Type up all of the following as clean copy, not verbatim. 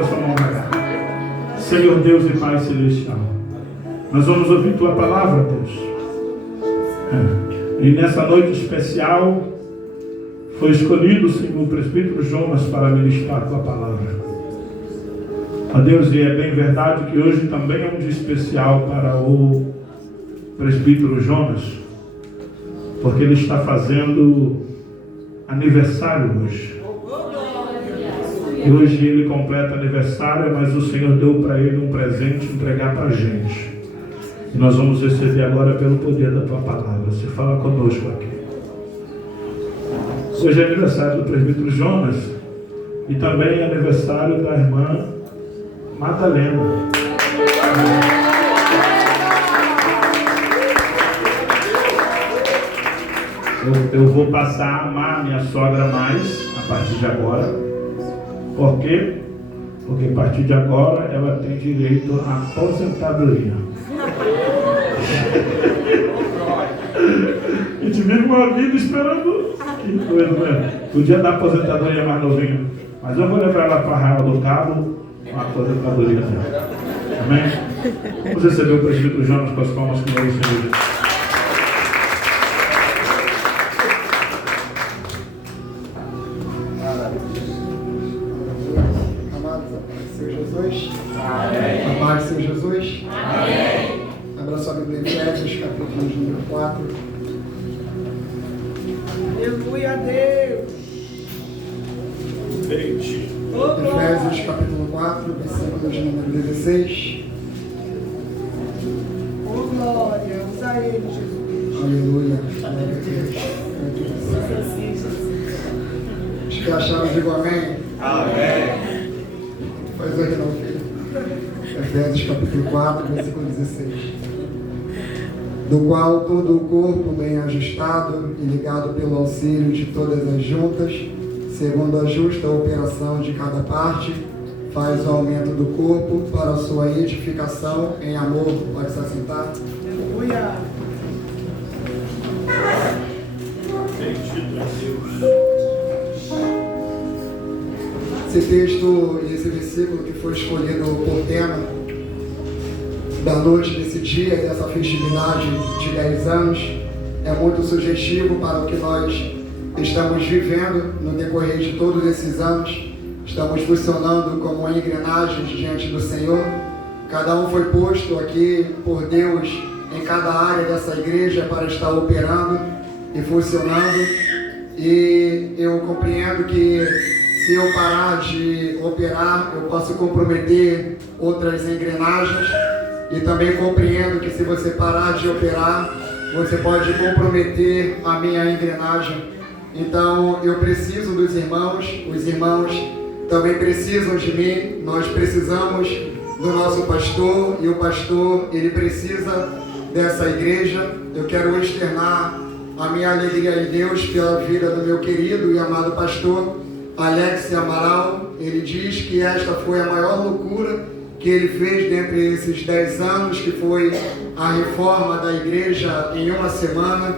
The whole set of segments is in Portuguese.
a sua mão para cá. Senhor Deus e Pai Celestial, nós vamos ouvir Tua palavra, Deus. E nessa noite especial, foi escolhido, Senhor, o presbítero Jonas para ministrar Tua palavra. Ó Deus, e é bem verdade que hoje também é um dia especial para o presbítero Jonas, porque ele está fazendo aniversário hoje. E hoje ele completa aniversário, mas o Senhor deu para ele um presente entregar para a gente. E nós vamos receber agora pelo poder da Tua palavra. Você fala conosco aqui. Hoje é aniversário do presbítero Jonas e também é aniversário da irmã Madalena. Eu vou passar a amar minha sogra mais a partir de agora. Por quê? Porque a partir de agora ela tem direito à aposentadoria. A gente vive uma vida esperando. Que coisa, né? O dia da aposentadoria mais novinho. Mas eu vou levar ela para a Arraial do Cabo com a aposentadoria dela. Amém? Vamos receber o presbítero Jonas com as palmas que nós Senhor. Efésios, capítulo número 4. Aleluia a Deus. Efésios, capítulo 4, versículos número 16. Oh, glória. Usa ele, Jesus. Aleluia. Glória a Deus. Os que acharam, digam amém. Amém. Faz aí, não, filho. Efésios, capítulo 4, versículo 16. Do qual todo o corpo bem ajustado e ligado pelo auxílio de todas as juntas, segundo a justa operação de cada parte, faz o aumento do corpo para a sua edificação em amor. Pode se assentar. Aleluia. Esse texto e esse versículo que foi escolhido por tema da noite desse dia, dessa festividade de 10 anos, é muito sugestivo para o que nós estamos vivendo no decorrer de todos esses anos. Estamos funcionando como engrenagens diante do Senhor. Cada um foi posto aqui por Deus em cada área dessa igreja para estar operando e funcionando. E eu compreendo que se eu parar de operar, eu posso comprometer outras engrenagens. E também compreendo que se você parar de operar, você pode comprometer a minha engrenagem. Então eu preciso dos irmãos, os irmãos também precisam de mim, nós precisamos do nosso pastor e o pastor, ele precisa dessa igreja. Eu quero externar a minha alegria em Deus pela vida do meu querido e amado pastor Alex Amaral. Ele diz que esta foi a maior loucura que ele fez dentre esses 10 anos, que foi a reforma da igreja em uma semana,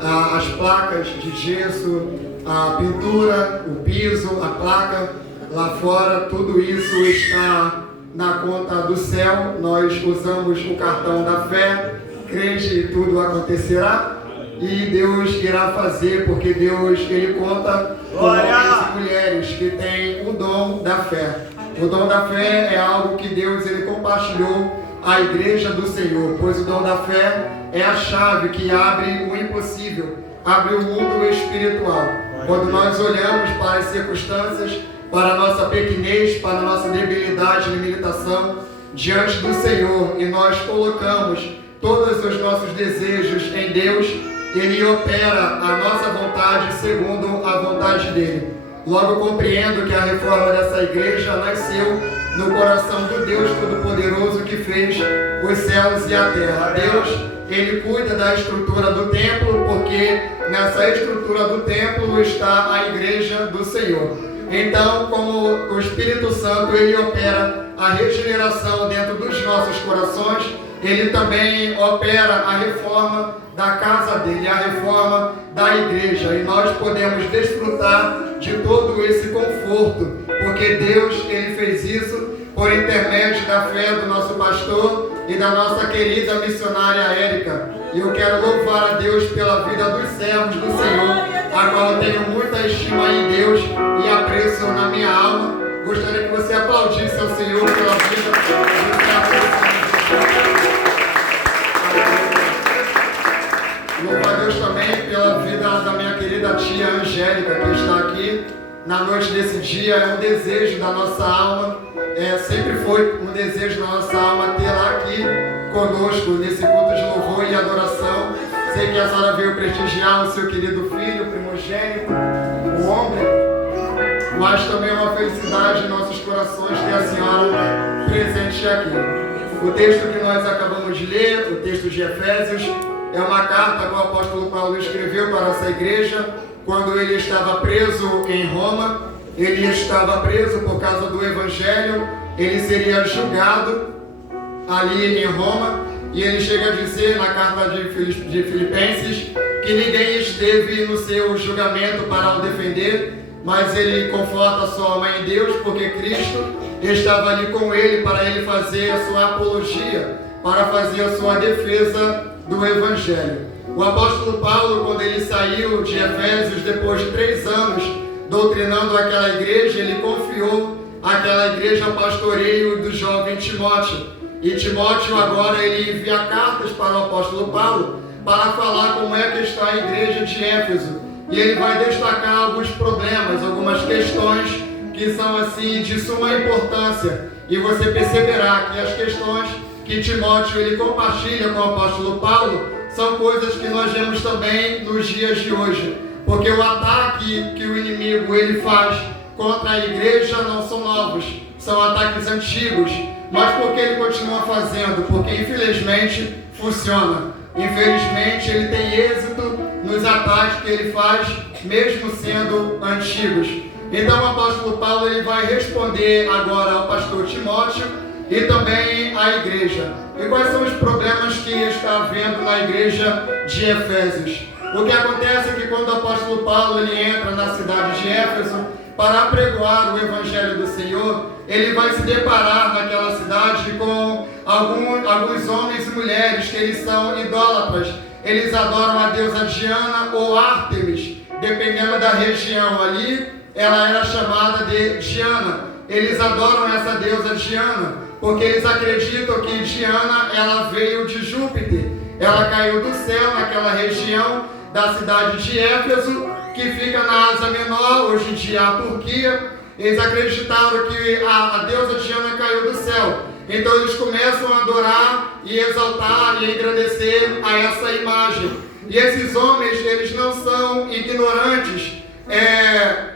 as placas de gesso, a pintura, o piso, a placa lá fora, tudo isso está na conta do céu. Nós usamos o cartão da fé, crente e tudo acontecerá, e Deus irá fazer, porque Deus, ele conta com homens e mulheres que têm o dom da fé. O dom da fé é algo que Deus ele compartilhou à igreja do Senhor, pois o dom da fé é a chave que abre o impossível, abre o mundo espiritual. Quando nós olhamos para as circunstâncias, para a nossa pequenez, para a nossa debilidade e limitação diante do Senhor, e nós colocamos todos os nossos desejos em Deus, Ele opera a nossa vontade segundo a vontade dEle. Logo compreendo que a reforma dessa igreja nasceu no coração do Deus Todo-Poderoso que fez os céus e a terra. Deus, Ele cuida da estrutura do templo, porque nessa estrutura do templo está a igreja do Senhor. Então, como o Espírito Santo, Ele opera a regeneração dentro dos nossos corações, Ele também opera a reforma da casa dele, a reforma da igreja, e nós podemos desfrutar de todo esse conforto, porque Deus, Ele fez isso por intermédio da fé do nosso pastor e da nossa querida missionária Érica. E eu quero louvar a Deus pela vida dos servos do Senhor, a qual eu tenho muita estima em Deus e apreço na minha alma. Gostaria que você aplaudisse ao Senhor pela vida dos servos. Louvo a Deus também pela vida da minha querida tia Angélica, que está aqui na noite desse dia. É um desejo da nossa alma, sempre foi um desejo da nossa alma tê-la aqui conosco nesse culto de louvor e adoração. Sei que a senhora veio prestigiar o seu querido filho, primogênito, o homem, mas também é uma felicidade em nossos corações ter a senhora presente aqui. O texto que nós acabamos de ler, o texto de Efésios, é uma carta que o apóstolo Paulo escreveu para essa igreja quando ele estava preso em Roma. Ele estava preso por causa do Evangelho, ele seria julgado ali em Roma, e ele chega a dizer na carta de Filipenses que ninguém esteve no seu julgamento para o defender, mas ele conforta a sua alma em Deus, porque Cristo estava ali com ele para ele fazer a sua apologia, para fazer a sua defesa do Evangelho. O apóstolo Paulo, quando ele saiu de Efésios, depois de 3 anos doutrinando aquela igreja, ele confiou aquela igreja ao pastoreio do jovem Timóteo. E Timóteo agora ele envia cartas para o apóstolo Paulo para falar como é que está a igreja de Éfeso. E ele vai destacar alguns problemas, algumas questões que são assim de suma importância. E você perceberá que as questões que Timóteo ele compartilha com o apóstolo Paulo são coisas que nós vemos também nos dias de hoje. Porque o ataque que o inimigo ele faz contra a igreja não são novos, são ataques antigos. Mas por que ele continua fazendo? Porque infelizmente funciona. Infelizmente ele tem êxito nos ataques que ele faz, mesmo sendo antigos. Então o apóstolo Paulo ele vai responder agora ao pastor Timóteo e também à igreja. E quais são os problemas que está havendo na igreja de Efésios? O que acontece é que quando o apóstolo Paulo ele entra na cidade de Éfeso para apregoar o Evangelho do Senhor, ele vai se deparar naquela cidade com alguns homens e mulheres que eles são idólatras. Eles adoram a deusa Diana ou Ártemis, dependendo da região ali, ela era chamada de Diana. Eles adoram essa deusa Diana, porque eles acreditam que Diana ela veio de Júpiter. Ela caiu do céu naquela região da cidade de Éfeso, que fica na Ásia Menor, hoje em dia a Turquia. Eles acreditaram que a deusa Diana caiu do céu. Então eles começam a adorar e exaltar e engrandecer a essa imagem. E esses homens, eles não são ignorantes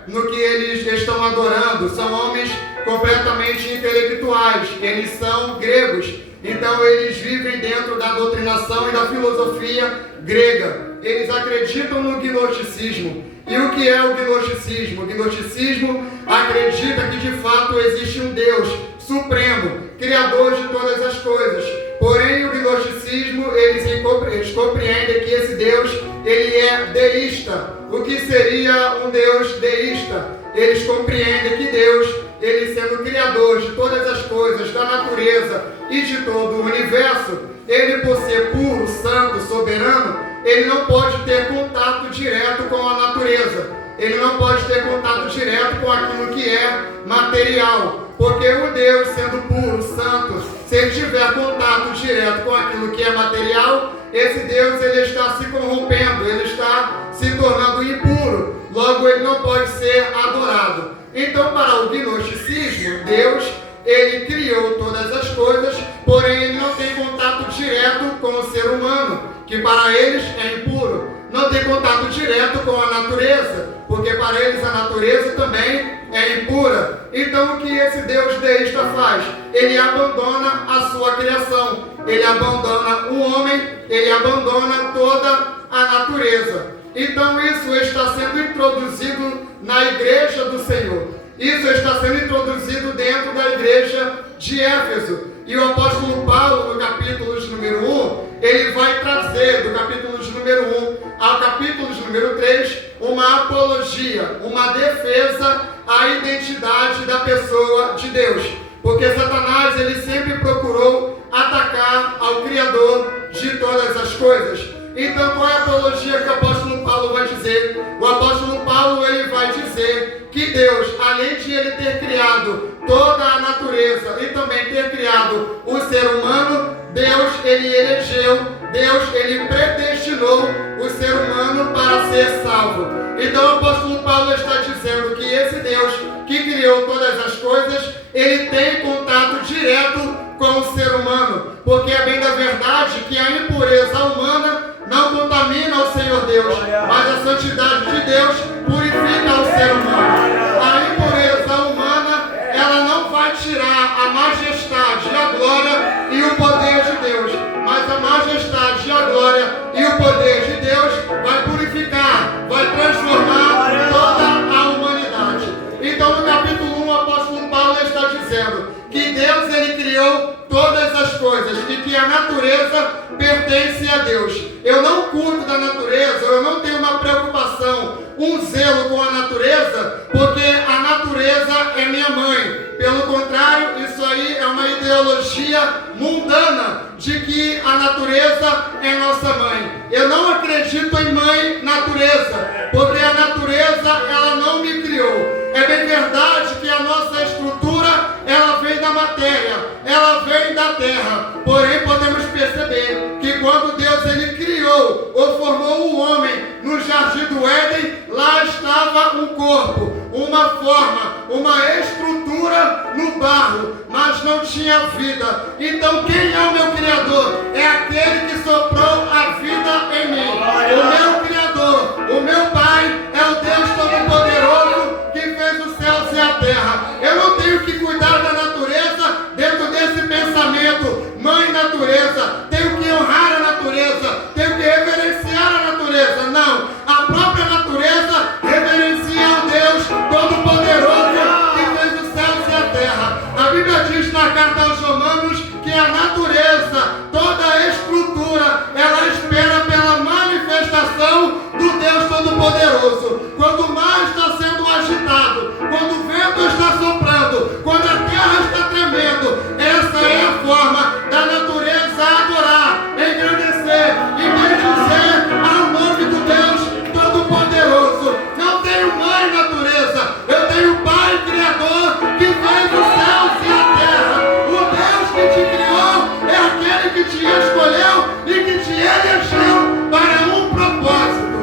no que eles estão adorando. São homens completamente intelectuais. Eles são gregos. Então eles vivem dentro da doutrinação e da filosofia grega. Eles acreditam no gnosticismo. E o que é o gnosticismo? O gnosticismo acredita que de fato existe um Deus supremo, criador de todas as coisas. Porém, o gnosticismo, eles compreendem que esse Deus, ele é deísta. O que seria um Deus deísta? Eles compreendem que Deus, ele sendo criador de todas as coisas, da natureza e de todo o universo, ele por ser puro, santo, soberano, ele não pode ter contato direto com a natureza. Ele não pode ter contato direto com aquilo que é material. Porque o Deus, sendo puro, santo, se ele tiver contato direto com aquilo que é material, esse Deus ele está se corrompendo, ele está se tornando impuro. Logo, ele não pode ser adorado. Então, para o gnosticismo, Deus, ele criou todas as coisas, porém ele não tem contato direto com o ser humano, que para eles é impuro. Não tem contato direto com a natureza, porque para eles a natureza também é impura. Então o que esse Deus deísta faz? Ele abandona a sua criação, ele abandona o homem, ele abandona toda a natureza. Então isso está sendo introduzido na igreja do Senhor. Isso está sendo introduzido dentro da igreja de Éfeso. E o apóstolo Paulo, no capítulo de número 1, ele vai trazer, do capítulo de número 1 ao capítulo de número 3, uma apologia, uma defesa à identidade da pessoa de Deus. Porque Satanás, ele sempre procurou atacar ao Criador de todas as coisas. Então, qual é a teologia que o apóstolo Paulo vai dizer? O apóstolo Paulo, ele vai dizer que Deus, além de ele ter criado toda a natureza e também ter criado o ser humano, Deus, ele elegeu, Deus, ele predestinou o ser humano para ser salvo. Então, o apóstolo Paulo está dizendo que esse Deus que criou todas as coisas, ele tem contato direto com o ser humano, porque é bem da verdade que a impureza humana não contamina o Senhor Deus, mas a santidade de Deus purifica o ser humano. A impureza humana, ela não vai tirar a majestade, a glória e o poder de Deus, mas a majestade, a glória e o poder de Deus vai purificar, vai transformar toda a humanidade. Então, no capítulo 1, o apóstolo Paulo está dizendo que Deus, ele criou todas as coisas e que a natureza pertence a Deus. Eu não curto da natureza, eu não tenho uma preocupação, um zelo com a natureza, porque a natureza é minha mãe. Pelo contrário, isso aí é uma ideologia mundana de que a natureza é nossa mãe. Eu não acredito em mãe natureza, porque a natureza, ela não me criou. É bem verdade que a nossa estrutura, ela vem da matéria, ela vem da terra. Porém, podemos perceber que quando Deus, ele criou ou formou o homem no jardim do Éden, lá estava um corpo, uma forma, uma estrutura no barro, mas não tinha vida. Então, quem é o meu Criador? É aquele que soprou a vida em mim. O meu Criador, o meu Pai, é o Deus Todo-Poderoso que fez os céus e a terra. Eu não tenho que cuidar da natureza dentro desse pensamento, mãe natureza, tenho que honrar a natureza, tenho que reverenciar a natureza. Não, a própria natureza reverencia o Deus Todo-Poderoso que fez os céus e a terra. A Bíblia diz na carta aos Romanos que a natureza, toda a estrutura, ela espera pela manifestação do Deus Todo-Poderoso. Quando o mar está sendo agitado, quando o vento está soprando, quando a terra está tremendo, essa é a forma da natureza adorar, engrandecer e bendizer ao nome do Deus Todo-Poderoso. Não tenho mãe natureza, eu tenho Pai Criador que fez os céus e a terra. O Deus que te criou é aquele que te escolheu e que te elegeu para um propósito.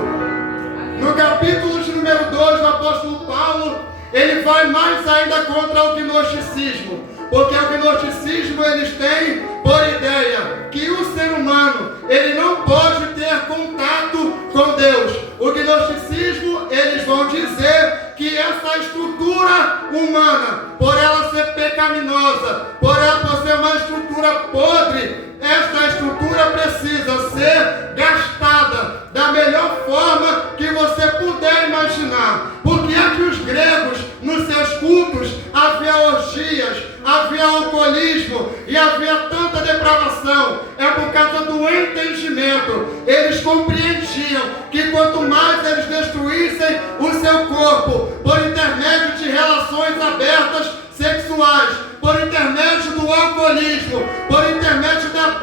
No capítulo de número 2 do apóstolo Paulo, ele vai mais ainda contra o gnosticismo, porque o gnosticismo, eles têm por ideia que o ser humano, ele não pode ter contato com Deus. O gnosticismo, eles vão dizer que essa estrutura humana, por ela ser pecaminosa, por ela ser uma estrutura podre, esta estrutura precisa ser gastada da melhor forma que você puder imaginar. Porque é que os gregos, nos seus cultos, havia orgias, havia alcoolismo e havia tanta depravação? É por causa do entendimento. Eles compreendiam que quanto mais eles destruíssem o seu corpo por intermédio de relações abertas sexuais, por intermédio do alcoolismo, por intermédio da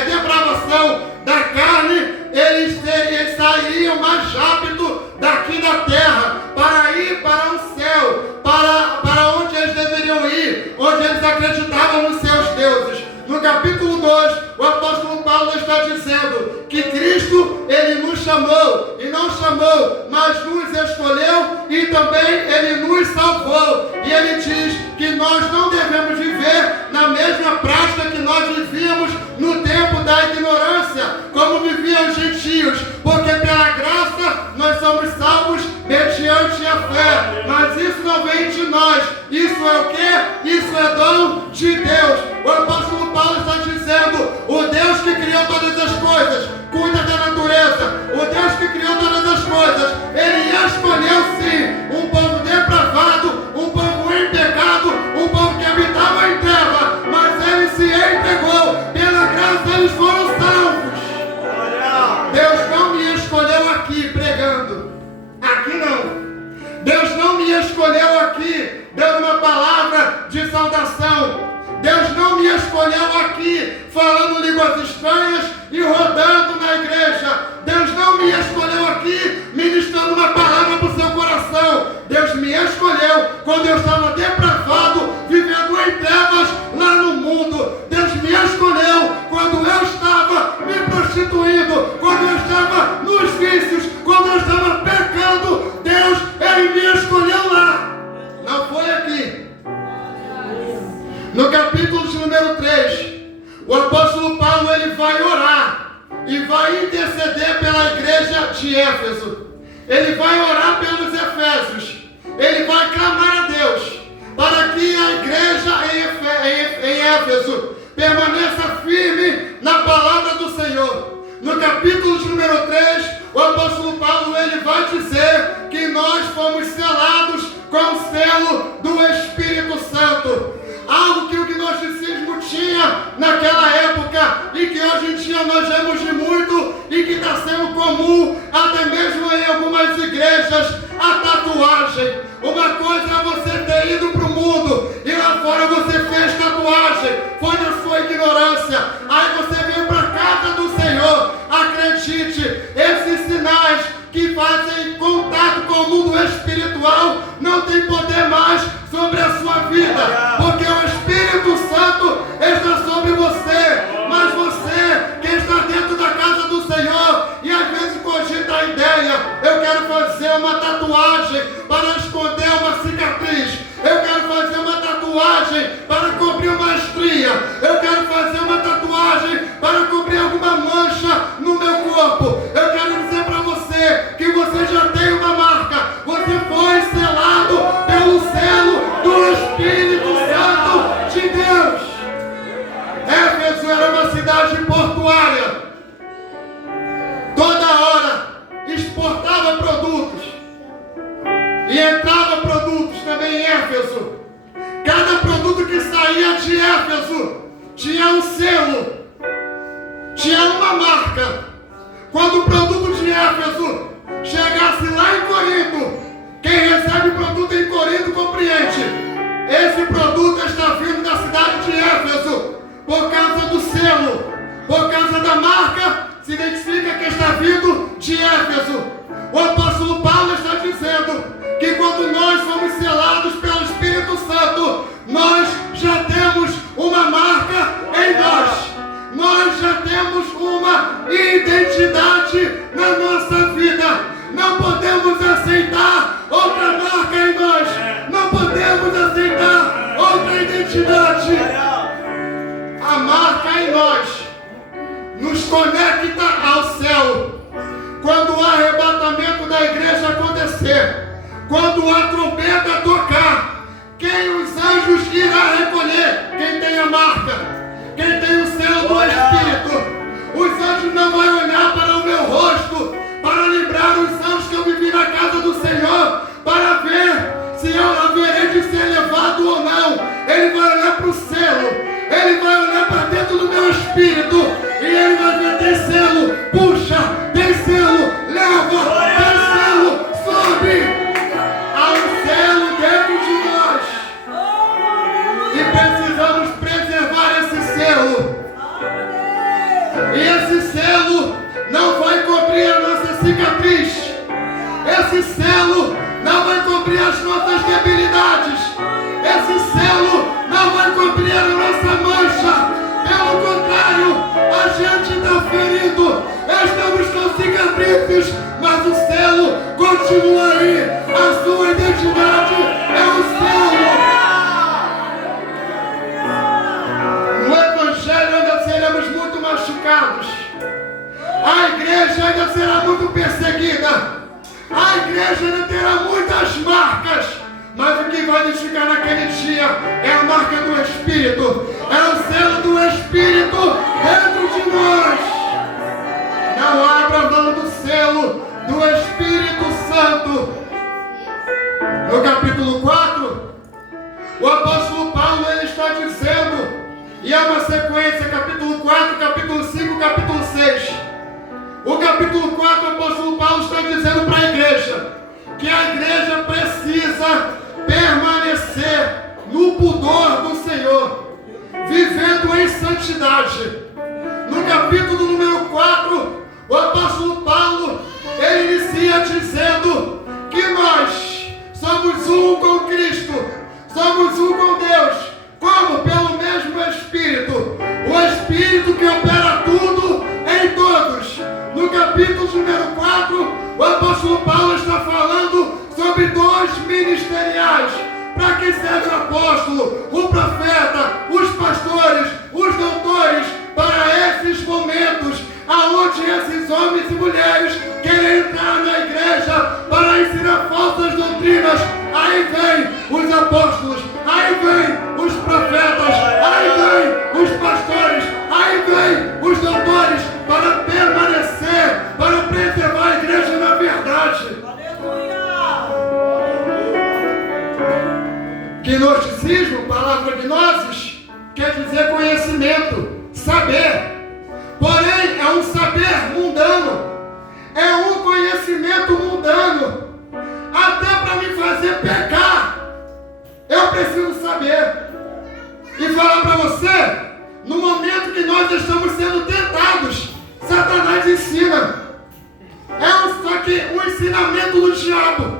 depravação da carne, eles sairiam mais rápido daqui da terra para ir para o céu, para onde eles deveriam ir, onde eles acreditavam nos seus deuses. No capítulo 2, o apóstolo Paulo está dizendo que Cristo, ele nos chamou, e não chamou, mas nos escolheu, e também ele nos salvou. E ele diz que nós não devemos viver na mesma prática que nós vivíamos no tempo da ignorância, como viviam os gentios, porque pela graça nós somos salvos mediante a fé, mas isso não vem de nós. Isso é o quê? Isso é dom de Deus. O apóstolo Paulo está dizendo: o Deus que criou todas as coisas cuida da natureza. O Deus que criou todas as coisas, ele escolheu sim um povo depravado, um povo em pecado, um povo que habitava em treva, mas ele se entregou. Pela graça eles foram salvos. Deus não me escolheu aqui pregando, aqui não. Deus não me escolheu aqui dando uma palavra de saudação coração. Deus não me escolheu aqui falando línguas estranhas e rodando na igreja. Deus não me escolheu aqui ministrando uma palavra para o seu coração. Deus me escolheu quando eu estava depravado, vivendo em trevas lá no mundo. Deus me escolheu quando eu estava me prostituindo, quando eu estava nos vícios, quando eu estava pecando. Deus, Ele me escolheu lá. Não foi aqui. No capítulo de número 3, o apóstolo Paulo ele vai orar e vai interceder pela igreja de Éfeso. Ele vai orar pelos Efésios. Ele vai clamar a Deus para que a igreja em Éfeso permaneça firme na palavra do Senhor. No capítulo de número 3, o apóstolo Paulo ele vai dizer que nós fomos selados com o selo do Espírito Santo. Algo que o gnosticismo tinha naquela época e que hoje em dia nós vemos de muito e que está sendo comum até mesmo em algumas igrejas, a tatuagem. Uma coisa é você ter ido para o mundo e lá fora você fez tatuagem, foi na sua ignorância, aí você veio para a casa do Senhor. Acredite, esses sinais que fazem contato com o mundo espiritual não tem poder mais sobre a sua vida, porque o Espírito Santo está sobre você, mas você que está dentro da casa do Senhor e às vezes cogita a ideia, eu quero fazer uma tatuagem para esconder uma cicatriz, eu quero fazer uma tatuagem para cobrir uma estria, eu quero fazer uma tatuagem para cobrir alguma mancha no meu corpo. Eu quero dizer para você que você já tem uma marca, você foi selado pelo selo do Espírito Santo de Deus. Éfeso era uma cidade portuária, toda hora exportava produtos e entrava produtos também em Éfeso. Cada produto que saía de Éfeso tinha um selo, tinha uma marca. Quando o produto de Éfeso chegasse lá em Corinto, quem recebe produto em Corinto compreende. Esse produto está vindo da cidade de Éfeso por causa do selo, por causa da marca, se identifica que está vindo de Éfeso. O apóstolo Paulo está dizendo que quando nós fomos selados pelo Espírito Santo, nós já temos uma marca em nós. Nós já temos uma identidade na nossa vida. Não podemos aceitar outra marca em nós. Não podemos aceitar outra identidade. A marca em nós nos conecta ao céu. Quando o arrebatamento da igreja acontecer, quando a trombeta tocar, quem os anjos irá recolher? Quem tem a marca? Quem tem o selo do Espírito? Os anjos não vão olhar para o meu rosto, para lembrar os anos que eu vivi na casa do Senhor, para ver se eu haverei de ser levado ou não. Ele vai olhar para o selo, ele vai olhar para dentro do meu espírito, e ele vai ver: tem selo, puxa, tem selo, leva, tem selo, sobe. Há um selo dentro de nós, e precisamos preservar esse selo. E esse selo não vai cobrir a nossa cicatriz. Esse selo não vai cobrir as nossas debilidades. Esse selo não vai cobrir a nossa mancha. Pelo contrário, a gente está ferido. Estamos com cicatrizes, mas o selo continua aí. A sua identidade é o selo. No Evangelho ainda seremos muito machucados. A igreja ainda será muito perseguida. A igreja ainda terá muitas marcas. Mas o que vai identificar naquele dia é a marca do Espírito. É o selo do Espírito dentro de nós. Não abra mão do selo do Espírito Santo. No capítulo 4, o apóstolo Paulo ele está dizendo, e é uma sequência, capítulo 4, capítulo 5, capítulo 6. O capítulo 4, o apóstolo Paulo está dizendo para a igreja que a igreja precisa permanecer no pudor do Senhor, vivendo em santidade. No capítulo número 4, o apóstolo Paulo, ele inicia dizendo que nós somos um com Cristo, somos um com Deus, como? Pelo mesmo Espírito, o Espírito que opera tudo em todos. No capítulo número 4, o apóstolo Paulo está falando sobre dons ministeriais. Para que serve o apóstolo, o profeta, os pastores, os doutores, para esses momentos aonde esses homens e mulheres querem entrar na igreja para ensinar falsas doutrinas. Aí vem os apóstolos, aí vem os profetas, aí vem os pastores, aí vem os doutores para permanecer, para preservar a igreja na verdade. Gnosticismo, palavra gnosis, quer dizer conhecimento, saber. Porém, é um saber mundano, é um conhecimento mundano. Até para me fazer pecar, eu preciso saber. E falar para você, no momento que nós estamos sendo tentados, Satanás ensina. Só que um ensinamento do diabo.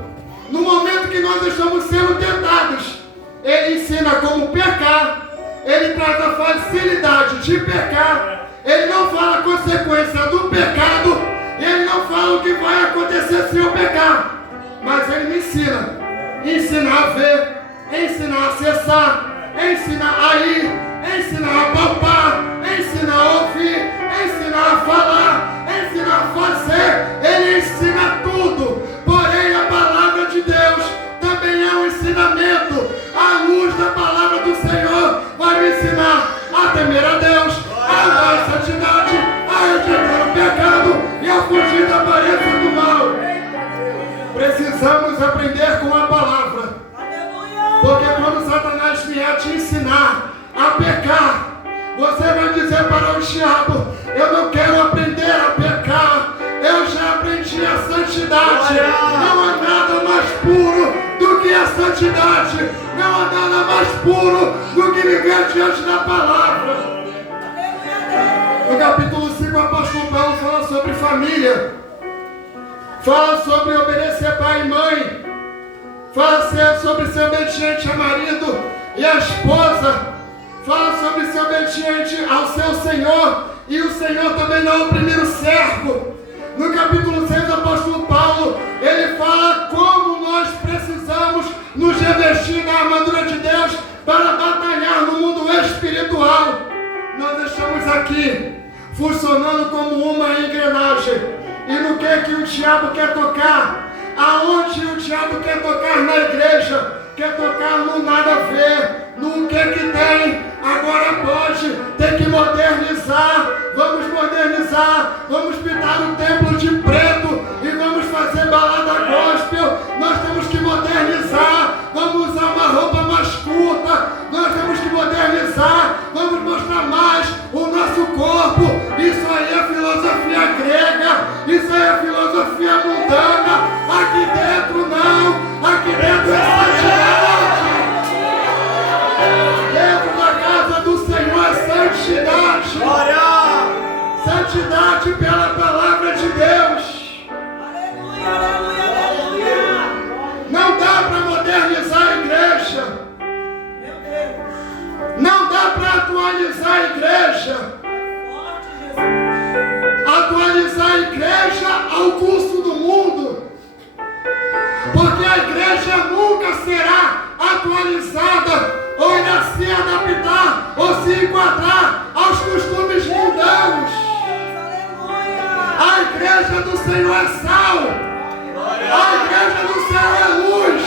No momento que nós estamos sendo tentados, ele ensina como pecar, ele traz a facilidade de pecar, ele não fala a consequência do pecado, ele não fala o que vai acontecer se eu pecar, mas ele me ensina a ver, ensina a acessar, ensina a ir, ensina a palpar, ensina a ouvir, ensina a falar, ensina a fazer, ele ensina tudo. Porém, a palavra de Deus também é um ensinamento. A luz da palavra do Senhor vai me ensinar a temer a Deus, a andar em santidade, a rejeitar o pecado e a fugir da aparência do mal. Precisamos aprender com a palavra, porque quando Satanás vier te ensinar a pecar, você vai dizer para o diabo: eu não quero aprender a pecar, eu já aprendi a santidade. Não há nada mais puro do que a santidade, não há nada mais puro do que viver diante da palavra. No capítulo 5, o apóstolo Paulo fala sobre família, fala sobre obedecer pai e mãe, fala sobre ser obediente a marido e a esposa, fala sobre ser obediente ao seu Senhor e o Senhor também não oprimir o servo. No capítulo 6, o apóstolo Paulo, ele fala como nós precisamos nos revestir da armadura de Deus para batalhar no mundo espiritual. Nós estamos aqui funcionando como uma engrenagem. E no que o diabo quer tocar? Aonde o diabo quer tocar na igreja? Quer tocar no nada a ver, no que tem, agora pode, tem que modernizar, vamos pintar o templo de preto e vamos fazer balada gospel, nós temos que modernizar, vamos usar uma roupa mais curta, nós temos que modernizar, vamos mostrar mais o nosso corpo. Isso aí é filosofia grega, isso aí é filosofia mundana. Aqui dentro não, aqui dentro é santidade. Dentro da casa do Senhor é santidade. Santidade pela palavra de Deus. Não dá para modernizar a igreja. Não dá para atualizar a igreja. Atualizar a igreja ao custo do mundo. Porque a igreja nunca será atualizada ou irá se adaptar ou se enquadrar aos costumes mundanos. A igreja do Senhor é sal. A igreja do céu é luz.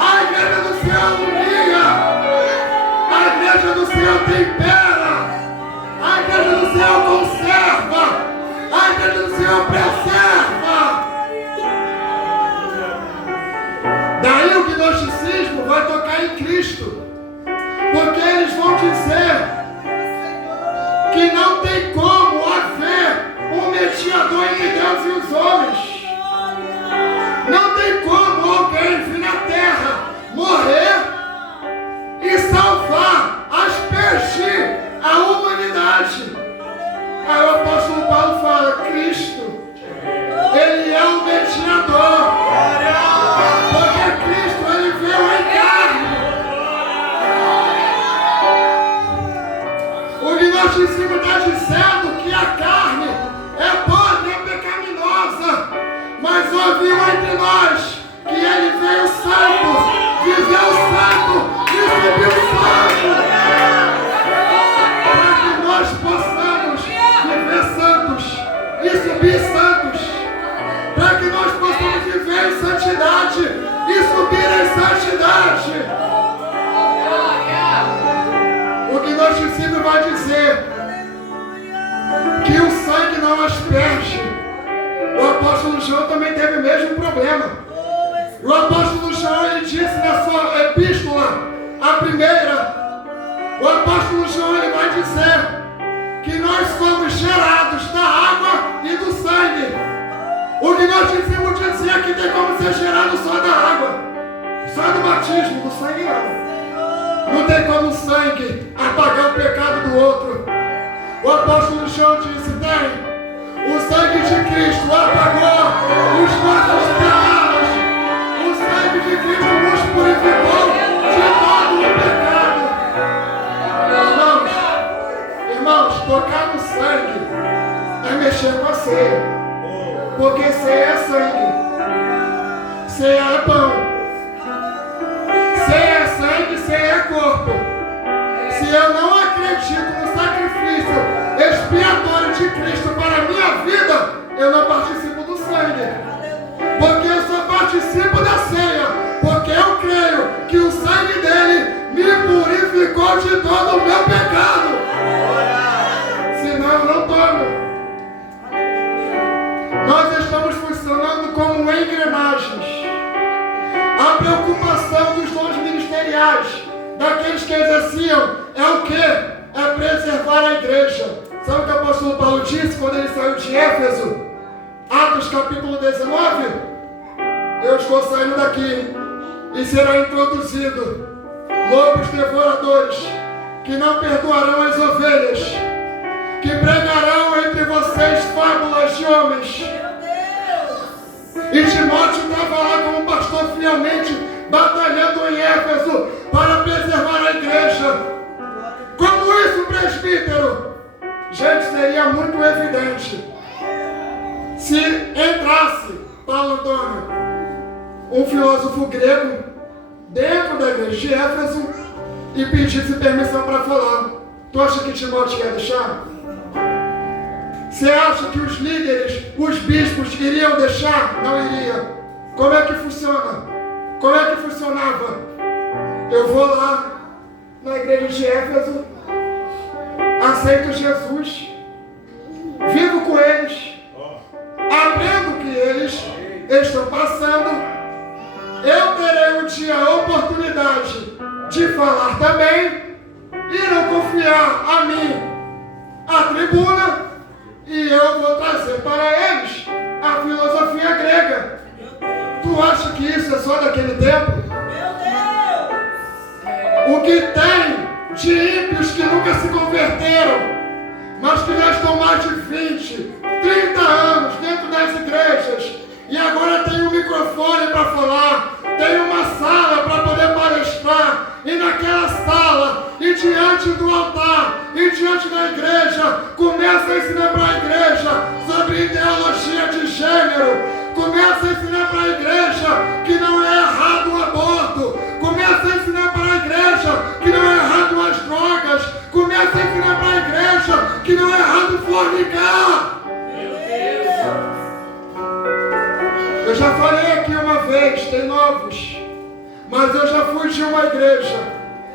A igreja do céu ilumina. A igreja do céu tempera. A igreja do céu conserva. A igreja do céu preserva. Daí o gnosticismo vai tocar em Cristo. Porque eles vão dizer que não tem como haver um mediador entre Deus e os homens. Não tem como alguém vir na terra, morrer, princípio vai dizer que o sangue não asperge. O apóstolo João também teve o mesmo problema. O apóstolo João, ele disse na sua epístola, a primeira, o apóstolo João, ele vai dizer que nós somos gerados da água e do sangue. O que nós dizemos dizer que tem como ser gerado só da água, só do batismo, do sangue não. Não tem como o sangue apagar o pecado do outro. O apóstolo João disse, tem. O sangue de Cristo apagou os nossos pecados. O sangue de Cristo nos purificou de todo o pecado. Irmãos, tocar no sangue é mexer com a ceia. Porque ceia é sangue. Ceia é pão. Ceia é sangue, ceia é corpo. Se eu não acredito no sacrifício expiatório de Cristo para a minha vida, eu não participo do sangue. Porque eu só participo da ceia, porque eu creio que o sangue dele me purificou de todo o meu pecado. Senão eu não tomo. Nós estamos funcionando como engrenagens. A preocupação dos dons ministeriais, daqueles que exerciam, é o quê? É preservar a igreja. Sabe o que o apóstolo Paulo disse quando ele saiu de Éfeso? Atos capítulo 19. Eu estou saindo daqui e será introduzido lobos devoradores que não perdoarão as ovelhas, que pregarão entre vocês fábulas de homens. E Timóteo estava lá como pastor fielmente batalhando em Éfeso para preservar a igreja. Como isso, presbítero? Gente, seria muito evidente se entrasse, Paulo Antônio, um filósofo grego, dentro da igreja de Éfeso e pedisse permissão para falar. Tu acha que Timóteo ia deixar? Você acha que os líderes, os bispos iriam deixar? Não iria. Como é que funciona? Como é que funcionava? Eu vou lá na igreja de Éfeso, aceito Jesus, vivo com eles, aprendo o que eles estão passando, eu terei um dia a oportunidade de falar também, irão confiar a mim a tribuna e eu vou trazer para eles a filosofia grega. Tu acha que isso é só daquele tempo? O que tem de ímpios que nunca se converteram, mas que já estão mais de 20, 30 anos dentro das igrejas, e agora tem um microfone para falar, tem uma sala para poder palestrar, e naquela sala, e diante do altar, e diante da igreja, começa a ensinar para a igreja sobre ideologia de gênero, começa a ensinar para a igreja que não é errado o aborto, começa a ensinar para a igreja que não é errado as drogas, começa a ensinar para a igreja que não é errado fornicar. Eu já falei aqui uma vez, tem novos, mas eu já fui de uma igreja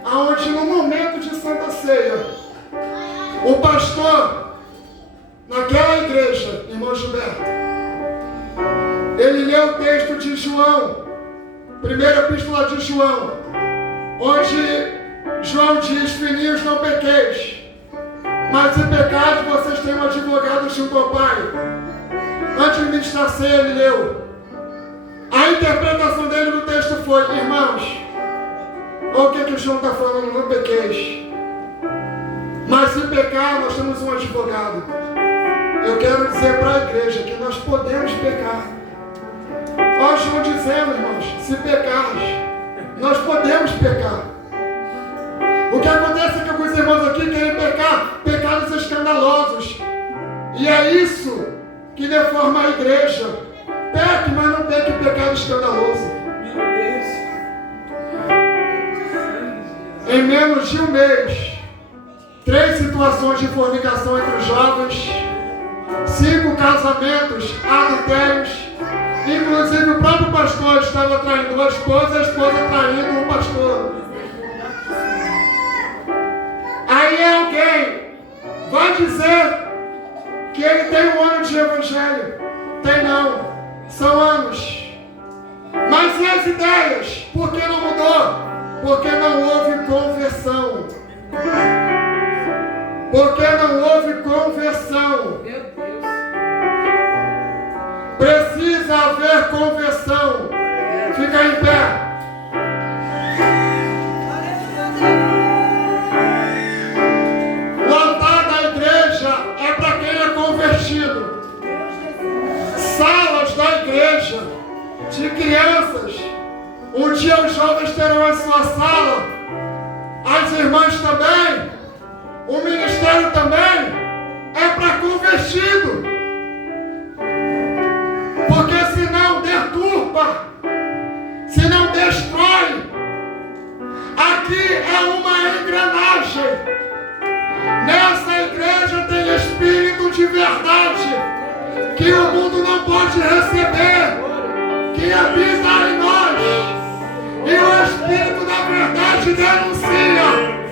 onde no momento de Santa Ceia, o pastor, naquela igreja, irmão Gilberto, ele leu o texto de João, primeira epístola de João, onde João diz, filhinhos, não pequeis, mas se pecares, vocês têm um advogado junto ao Pai. Antes de ministrar a ceia, ele leu. A interpretação dele no texto foi, irmãos, olha o que João está falando, não pequeis. Mas se pecar, nós temos um advogado. Eu quero dizer para a igreja que nós podemos pecar. Olha João dizendo, irmãos, se pecares, nós podemos pecar. O que acontece é que alguns irmãos aqui querem pecar pecados escandalosos. E é isso que deforma a igreja. Peque, mas não peque pecado escandaloso. Em menos de um mês, 3 situações de fornicação entre os jovens, 5 casamentos adultérios, inclusive o próprio pastor estava traindo a esposa traindo o pastor. Aí Aí alguém vai dizer que ele tem um ano de evangelho. Tem não. São anos. Mas e as ideias? Por que não mudou? Porque não houve conversão. Porque não houve conversão. Meu Deus. Precisa haver conversão. Fica em pé. O altar da igreja é para quem é convertido. Salas da igreja de crianças. Um dia os jovens terão a sua sala. As irmãs também. O ministério também é para convertido. Porque senão deturpa, senão destrói. Aqui é uma engrenagem. Nessa igreja tem espírito de verdade, que o mundo não pode receber, que habita em nós. E o espírito da verdade denuncia